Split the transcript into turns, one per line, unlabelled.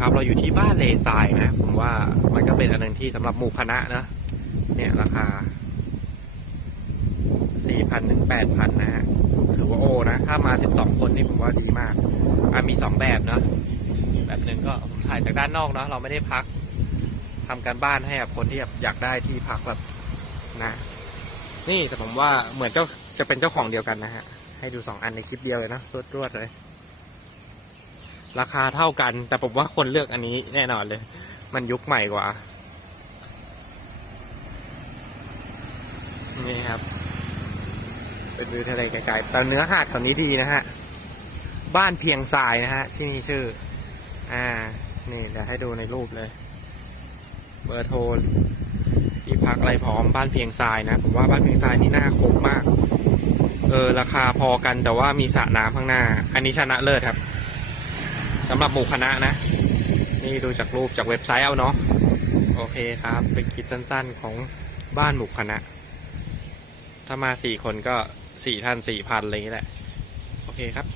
ครับ เราอยู่ที่บ้านเลทรายนะ ผมว่ามันก็เป็นอันหนึ่งที่สำหรับหมู่คณะนะ เนี่ยราคา4,000ถึง8,000นะฮะ ถือว่าโอนะ ถ้ามา12คนนี่ผมว่าดีมาก อะมี2แบบเนาะแบบหนึ่งก็ผมถ่ายจากด้านนอกเนาะ เราไม่ได้พักทำการบ้านให้กับคนที่อยากได้ที่พักแบบนะ นี่แต่ผมว่าเหมือนเจ้าจะเป็นเจ้าของเดียวกันนะฮะ ให้ดูสองอันในคลิปเดียวเลยนะรวดๆเลย ราคาเท่ากัน แต่ผมว่าคนเลือกอันนี้แน่นอนเลย มันยุคใหม่กว่า นี่ครับ เป็นวิวทะเลไกลๆแต่เนื้อหาดแถวนี้ดีนะฮะ บ้านเพียงทรายนะฮะ ที่นี่ชื่อ อ่า นี่เดี๋ยวให้ดูในรูปเลย เบอร์โทรที่พักอะไรพร้อมบ้านเพียงทรายนะ ผมว่าบ้านเพียงทรายนี่น่าคบมาก เออ ราคาพอกันแต่ว่ามีสระน้ำข้างหน้า อันนี้ชนะเลิศครับ สำหรับหมู่คณะนะ นี่ดูจากรูปจากเว็บไซต์เอาเนาะโอเคครับ เป็นคลิปสั้นๆของบ้านหมู่คณะ ถ้ามาสี่คนก็สี่ท่านสี่พันอะไรอย่างนี้แหละ โอเคครับ